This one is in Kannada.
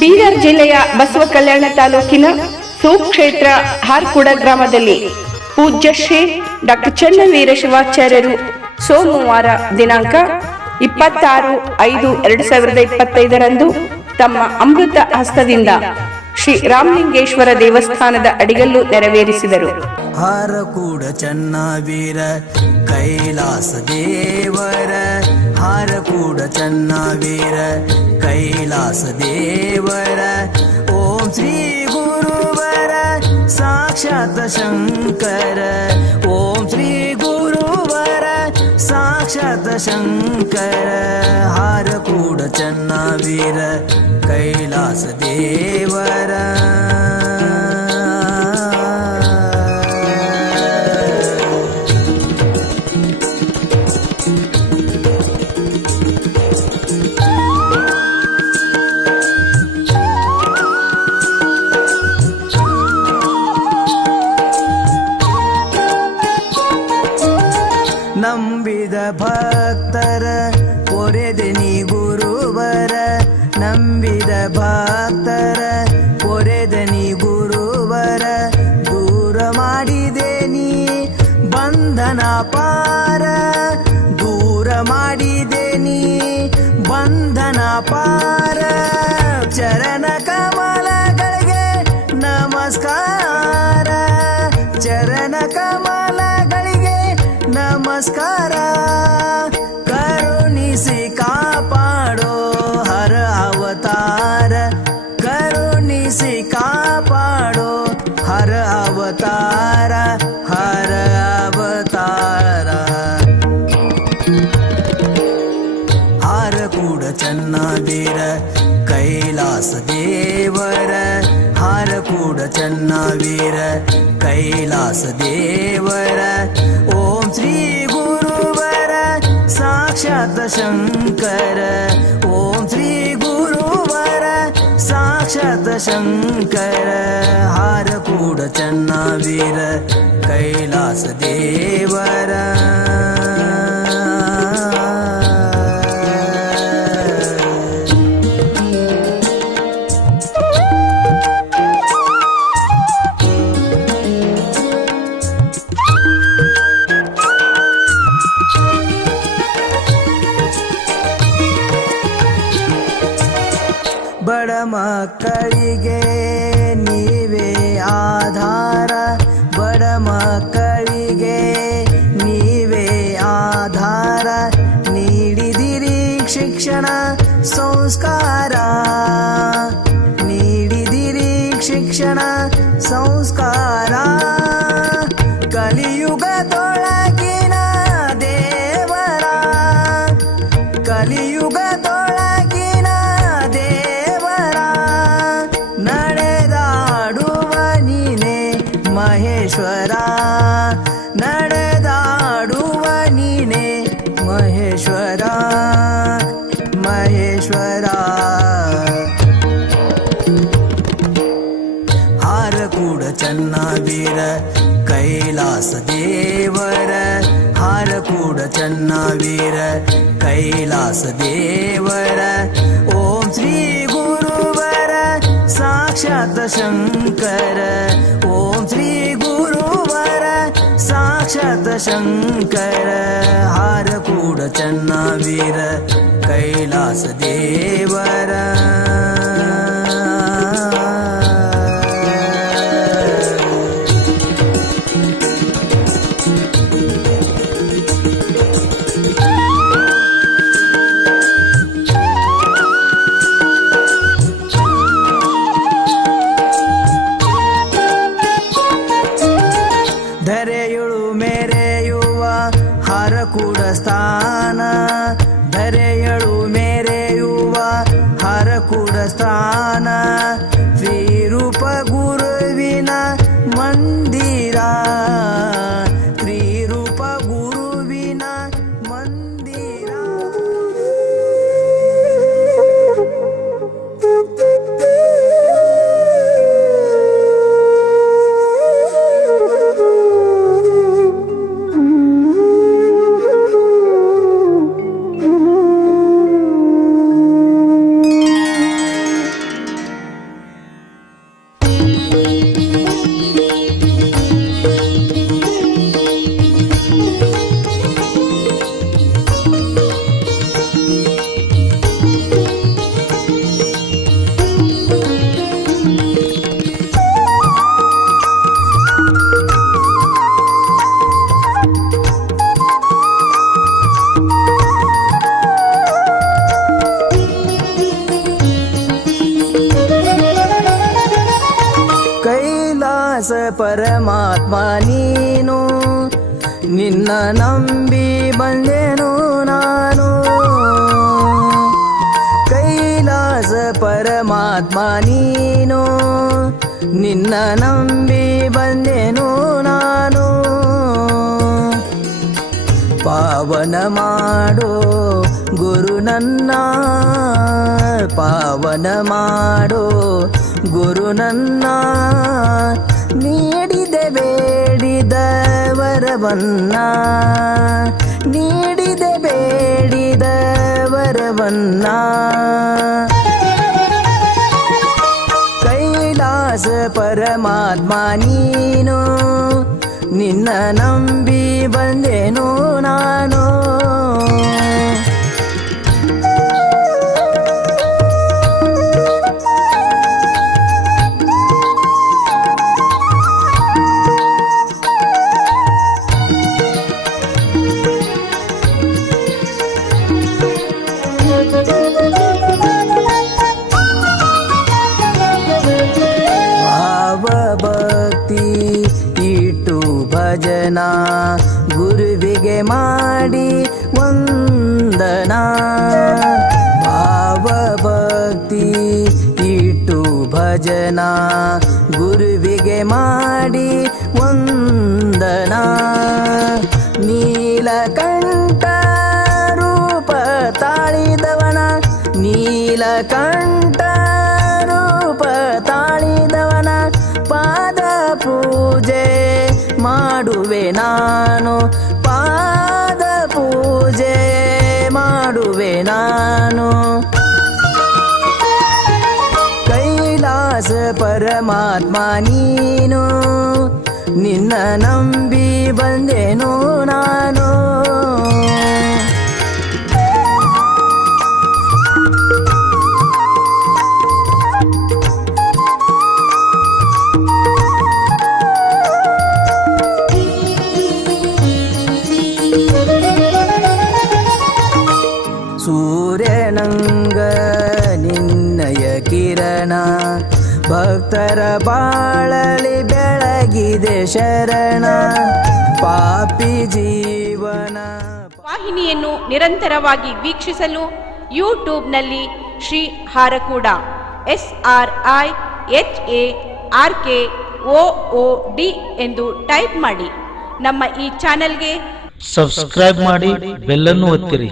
ಬೀದರ್ ಜಿಲ್ಲೆಯ ಬಸವ ಕಲ್ಯಾಣ ತಾಲೂಕಿನ ಸುಕ್ಷೇತ್ರ ಹಾರ್ಕುಡ ಗ್ರಾಮದಲ್ಲಿ ಪೂಜ್ಯ ಶ್ರೀ ಡಾಕ್ಟರ್ ಚನ್ನವೀರ ಶಿವಾಚಾರ್ಯರು ಸೋಮವಾರ ದಿನಾಂಕ 26/5/2025 ತಮ್ಮ ಅಮೃತ ಹಸ್ತದಿಂದ ಶ್ರೀ ರಾಮಲಿಂಗೇಶ್ವರ ದೇವಸ್ಥಾನದ ಅಡಿಗಲ್ಲು ನೆರವೇರಿಸಿದರು. ಹಾರಕೂಡ ಚನ್ನವೀರ ಕೈಲಾಸ ದೇವರ, ಹಾರಕೂಡ ಚನ್ನವೀರ ಕೈಲಾಸ ದೇವರ, ಓಂ ಶ್ರೀ ಗುರುವರ ಸಾಕ್ಷಾತ್ ಶಂಕರ, ಓಂ ಶ್ರೀ ಗುರುವರ ಸಾಕ್ಷಾತ್ ಶಂಕರ, ಹಾರಕೂಡ ಚನ್ನವೀರ ಕೈಲಾಸ ದೇವರ. ನಂಬಿದ ಭಕ್ತರ ಪೊರೆದೆನಿ ಗುರುವರ, ನಂಬಿದ ಭಕ್ತರ ಪೊರೆದನಿ ಗುರುವರ, ದೂರ ಮಾಡಿದೇನಿ ಬಂಧನ ಪಾರ, ದೂರ ಮಾಡಿದೇನಿ ಬಂಧನ ಪಾರ, ಚರಣ ಕಮಲಗಳಿಗೆ ನಮಸ್ಕಾರ, ಚರಣ ಕಮಲಗಳಿಗೆ ನಮಸ್ಕಾರ, ಕರುಣಿಸಿ ಕಾಪಾಡೋ ಹರ ಅವತಾರ, ಕರುಣಿಸಿ ಕಾಪಾಡೋ ಹರ ಅವತಾರ, ಹರ ಅವತಾರ. ಹಾರಕೂಡ ಚನ್ನವೀರ ಕೈಲಾಸ ದೇವರ, ಹಾರಕೂಡ ಚನ್ನವೀರ ಕೈಲಾಸ ದೇವರ, ಓಂ ಶ್ರೀ ಗುರುವರ ಸಾಕ್ಷಾತ್ ಶಂಕರ, ಓಂ ಶ್ರೀ ಗುರುವರ ಸಾಕ್ಷಾತ್ ಶಂಕರ, ಹಾರಕೂಡ ಚನ್ನವೀರ ಕೈಲಾಸ ದೇವರ. ಬಡ ಮಕ್ಕಳಿಗೆ ನೀವೇ ಆಧಾರ, ಬಡ ಮಕ್ಕಳಿಗೆ ನೀವೇ ಆಧಾರ, ನೀಡಿದಿರಿ ಶಿಕ್ಷಣ ಸಂಸ್ಕಾರ, ನೀಡಿದಿರಿ ಶಿಕ್ಷಣ ಸಂಸ್ಕಾರ, ಕಲಿಯುಗದೊಳಗಿನ ದೇವರ, ಕಲಿಯುಗದೊಳಗಿನ ದೇವರ, ನಡೆದಾಡುವ ನೀನೆ ಮಹೇಶ್ವರ, ನಡೆದಾಡುವ ನೀನೆ ಮಹೇಶ್ವರ, ಮಹೇಶ್ವರ. ಹಾರಕೂಡ ಚನ್ನವೀರ ಕೈಲಾಸ ದೇವರ, ಹಾರಕೂಡ ಚನ್ನವೀರ ಕೈಲಾಸ ದೇವರ, ಓಂ ಶ್ರೀ ಗುರುವರ ಸಾಕ್ಷಾತ್ ಶಂಕರ, ಓಂ ಶ್ರೀ ಗುರುವರ ಸಾಕ್ಷಾತ್ ಶಂಕರ, ಹಾರಕೂಡ ಚನ್ನವೀರ ಕೈಲಾಸ ದೇವರ. ಧರೆಯುಳು ಮೇರೆಯುವ ಹಾರಕೂಡ ಸ್ಥಾನ, ಧರೆಯಳು ಮೇರೆಯುವ ಹಾರಕೂಡ ಸ್ಥಾನ, ಶ್ರೀರೂಪ ಗುರುವಿನ ಮಂದಿರ, ಶ್ರೀರೂಪ ಗುರುವಿನ ಮಂದಿರ. ಪರಮಾತ್ಮ ನೀನು ನಿನ್ನ ನಂಬಿ ಬಂದೆನು ನಾನು ಕೈಲಾಸ ಪರಮಾತ್ಮ ನೀನು ನಿನ್ನ ನಂಬಿ ಬಂದೆನು ನಾನು ಪಾವನ ಮಾಡೋ ಗುರು ನನ್ನ ಪಾವನ ಮಾಡೋ ಗುರು ನನ್ನ ನೀಡಿದೆ ಬೇಡಿದ ವರವನ್ನ ನೀಡಿದೆ ಬೇಡಿದ ವರವನ್ನ ಕೈಲಾಸ ಪರಮಾತ್ಮ ನೀನು ನಿನ್ನ ನಂಬಿ ಬಂದೆನು ನಾನು ಭಕ್ತಿ ಇಟ್ಟು ಭಜನಾ ಗುರುವಿಗೆ ಮಾಡಿ ವಂದನಾ ಭಾವ ಭಕ್ತಿ ಇಟ್ಟು ಭಜನಾ ಗುರುವಿಗೆ ಮಾಡಿ ವಂದನಾ ನೀಲಕಂಠ ರೂಪ ತಾಳಿದವನ ನೀಲಕಂಠ ರೂಪ ತಾಳಿದವನ ಪಾದ ಪೂಜೆ ಮಾಡುವೆ ನಾನು ಪಾದ ಪೂಜೆ ಮಾಡುವೆ ನಾನು ಕೈಲಾಸ ಪರಮಾತ್ಮ ನೀನು ನಿನ್ನ ನಂಬಿ ಬಂದೆನು ನಾನು ಸೂರ್ಯನಂಗ ನಿನ್ನಯ ಕಿರಣ ಭಕ್ತರ ಬಾಳಲಿ ಬೆಳಗಿದೆ ಶರಣ ಪಾಪಿ ಜೀವನ ವಾಹಿನಿಯನ್ನು ನಿರಂತರವಾಗಿ ವೀಕ್ಷಿಸಲು ಯೂಟ್ಯೂಬ್ನಲ್ಲಿ ಶ್ರೀ ಹಾರಕೂಡ SRIHARKOOD ಎಂದು ಟೈಪ್ ಮಾಡಿ. ನಮ್ಮ ಈ ಚಾನೆಲ್ಗೆ ಸಬ್ಸ್ಕ್ರೈಬ್ ಮಾಡಿ, ಬೆಲ್ ಅನ್ನು ಒತ್ತಿರಿ.